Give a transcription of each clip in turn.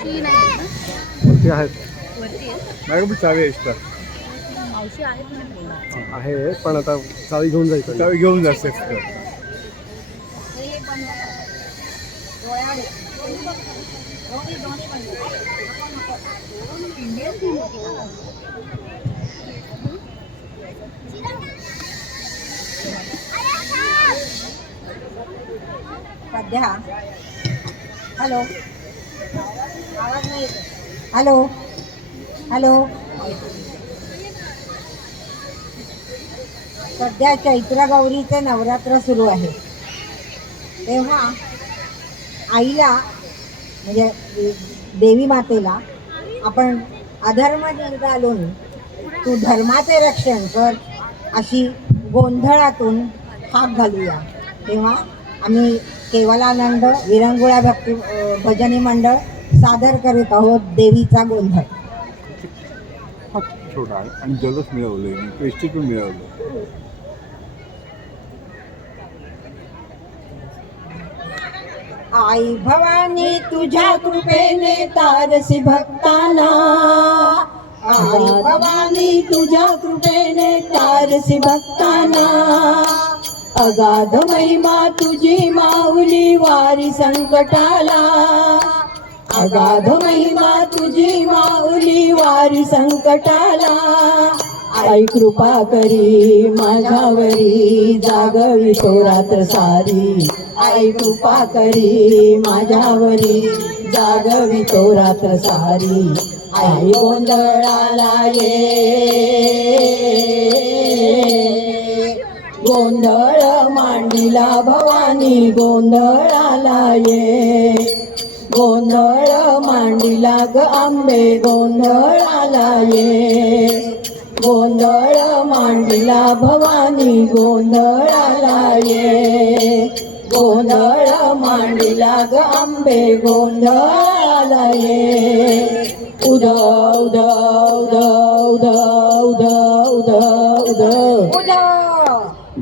वरती आहेत मॅडम चावी एक्स्ट्रा आहे पण आता चावी घेऊन जायचं चावी घेऊन जायचं सध्या हॅलो आवाज नाही येत हॅलो हॅलो सध्या चैत्र गौरीचे नवरात्र सुरू आहे तेव्हा आईला म्हणजे देवी मातेला आपण अधर्म घालून तू धर्माचे रक्षण कर अशी गोंधळातून हाक घालूया. तेव्हा आम्ही केवलानंद विरंगुळा भक्ती भजनी मंडळ सादर करीत आहोत देवीचा गोंधळ. हा छोटा आहे आणि जलच मिळवलं पेस्टिटून मिळवलं. आई भवानी तुझ्या कृपेने तारसी भक्ताना आई भवानी तुझ्या कृपेने तारसी भक्ताना अगाध महिमा तुझी माऊली वारी संकटाला अगाध महिमा तुझी माऊली वारी संकटाला आई कृपा करी माझ्यावरी जागवी तो रात्र सारी आई कृपा करी माझ्यावरी जागवी तो रात्र सारी आई गोंधळाला ये गोंधळ मांडीला भवानी गोंधळाला ये गोंधळ मांडीला ग आंबे गोंधळाला ये गोंधळ मांडीला भवानी गोंधळाला ये गोंधळ मांडीला ग आंबे गोंधळाला ये उद उद उद उद उद उद उद उद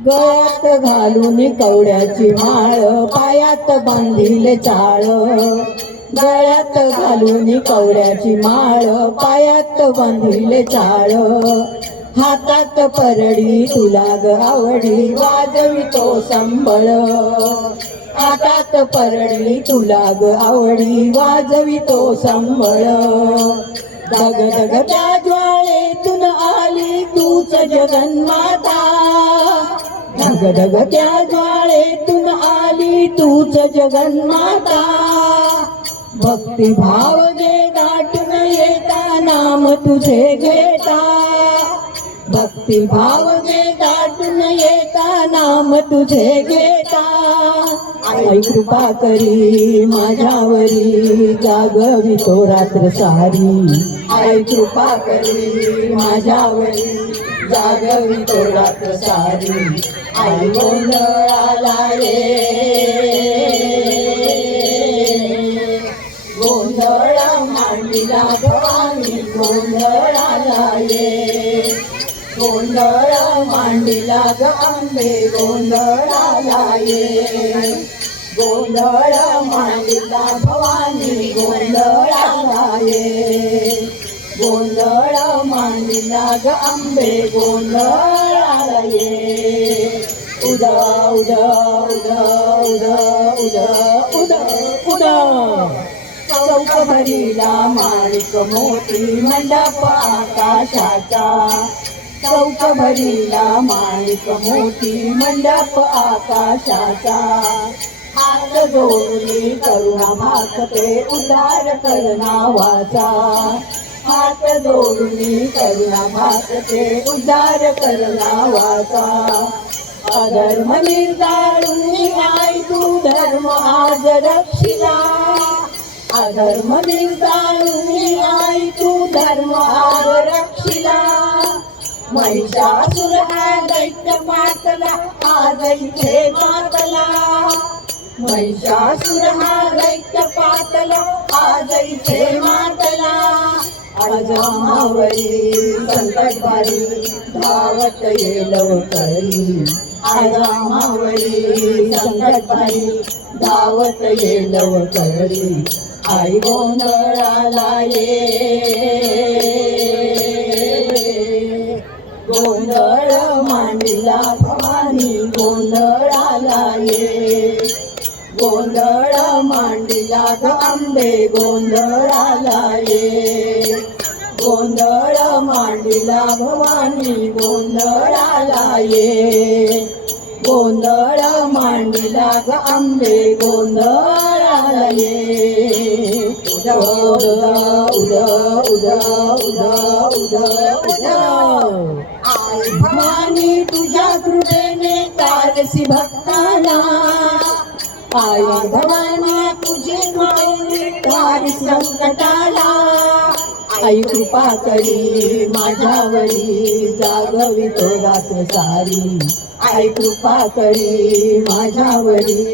गळ्यात घालून कवड्याची माळ पायात बांधिले चाळ गळ्यात घालून कवड्याची माळ पायात बांधिले चाळ हातात परडी तुला ग आवडी वाजवी तो संबळ हातात परडी तुला ग आवडी वाजवी तो संबळ दग दग त्या ज्वाळेतून आली तूच जगन्माता दग दग त्या ज्वाळेतून आली तूच जगन्माता भक्ती भाव गे दाटून येता नाम तुझे घेता भक्ती भाव गे दाटून येता नाम तुझे घेता आई कृपा करी माझ्यावरी जागवी तो रात्र सारी आई कृपा करी माझ्यावरी जागवी तो रात्र सारी आई गोंधळाला ये गोंधळ मांडीला भवानी गोंधळाला ये गोंधळ मांडीला ग आंबे गोंधळाला ये गोंधळ मांडीला भवानी गोंधळाला ये गोंधळ मांडीला ग आंबे गोंधळाला ये उद उद उद उद उद उद उद चौक भरीला माणिक मोती मंडप आकाशाचा चौक भरीला माणिक मोती मंडप आकाशाचा हात जोडली करुणा मागते उद्धार करणा वाचा हात जोडली करुणा मागते उद्धार करणा वाचा अधर्म निर्दाळून आई तू धर्म आज रक्षिला अधर्म निर्दाळून आई तू धर्म आज रक्षिला महिषासुर हा दैत्य पातला आज इथे मातला महिषासुर हा दैत्य पातला आज इथे मातला आजामावरी संकटबारी धावत येलव करी आजामावरी संकटबारी धावत येलव करी आई गोंधळाला ये गोंधळ मांडला भवानी गोंधळाला ये गोंधळ मांडला ग अंबे गोंधळाला ये गोंधळ मांडला भवानी गोंधळाला ये गोंधळ मांडला ग अंबे गोंधळाला ये उद उद उद उद उद उद उद आई भवानी तुझ्या कृपेने तारसी भक्ताला आई भवानी तुझे कृपेने तारी संकटाला आई कृपा करी माझ्यावरी जागवितो रात सारी आई कृपा करी माझ्यावरी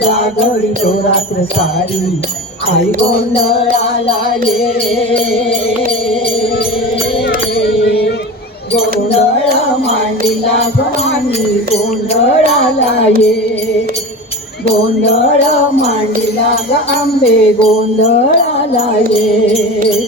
जागवितो रात्र सारी आई गोंधळाला ये गोंधळ मांडला भवानी गोंधळाला ये गोंधळ मांडला ग अंबे गोंधळाला ये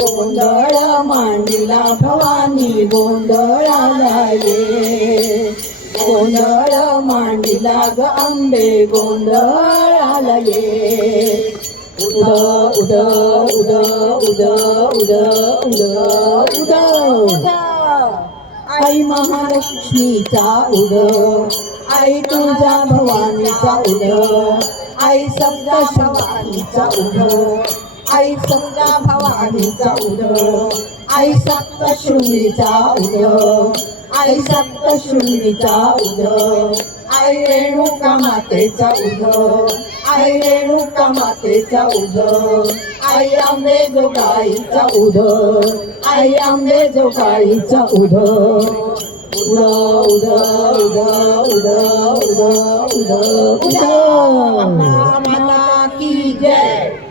गोंधळ मांडला भवानी गोंधळाला ये गोंधळ मांडला ग अंबे गोंधळाला ये उद उद उद उद उद उद उद उद आई महालक्ष्मीचा उद आई तुळजा भवानीचा उद आई सप्तशवानीचा उद आई सप्ता भवानीचा उद आई सप्तशृंगीचा उद आई सप्तशृंगीचा उद आई रेणुका मातेचा उद आई रेणुका मातेचा उद आई आंबे जोगाईचा उद आई आंबे जोगाईचा उद उद उद उद उद उद उद उद माता की जय.